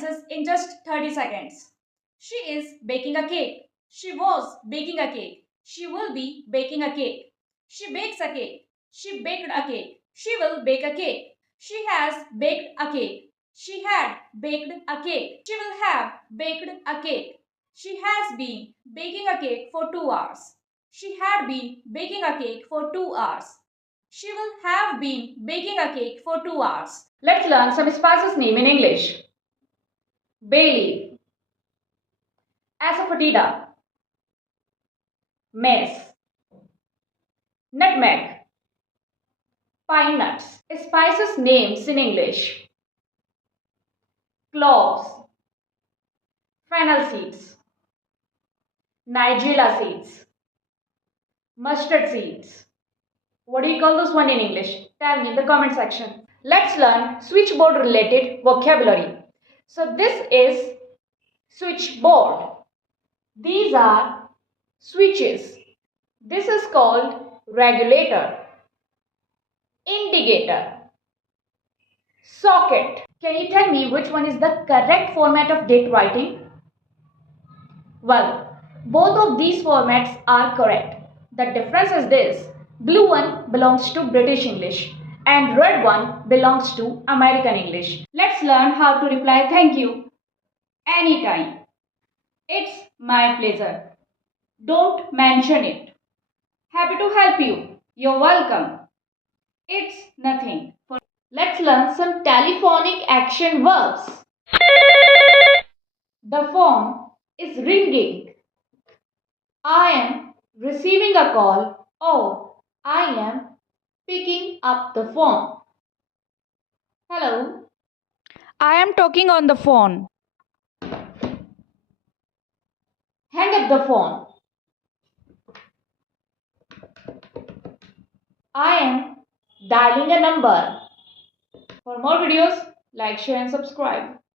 sentences in just 30 seconds. She is baking a cake. She was baking a cake. She will be baking a cake. She bakes a cake. She baked a cake. She will bake a cake. She has baked a cake. She had baked a cake. She will have baked a cake. She has been baking a cake for 2 hours. She had been baking a cake for 2 hours. She will have been baking a cake for 2 hours. Let's learn some spices name in English. Bay leaf, asafoetida, mace, nutmeg, pine nuts. Spices names in English. Cloves, fennel seeds, nigella seeds, mustard seeds. What do you call this one in English? Tell me in the comment section. Let's learn switchboard related vocabulary. So this is switchboard. These are switches. This is called regulator, indicator, socket. Can you tell me which one is the correct format of date writing? Well, both of these formats are correct. The difference is this: blue one belongs to British English and red one belongs to American English. Let's learn how to reply thank you anytime. It's my pleasure. Don't mention it. Happy to help you. You're welcome. It's nothing. Let's learn some telephonic action verbs. The phone is ringing. I am receiving a call. Oh, I am picking up the phone. Hello. I am talking on the phone. Hang up the phone. I am dialing a number. For more videos, like, share and subscribe.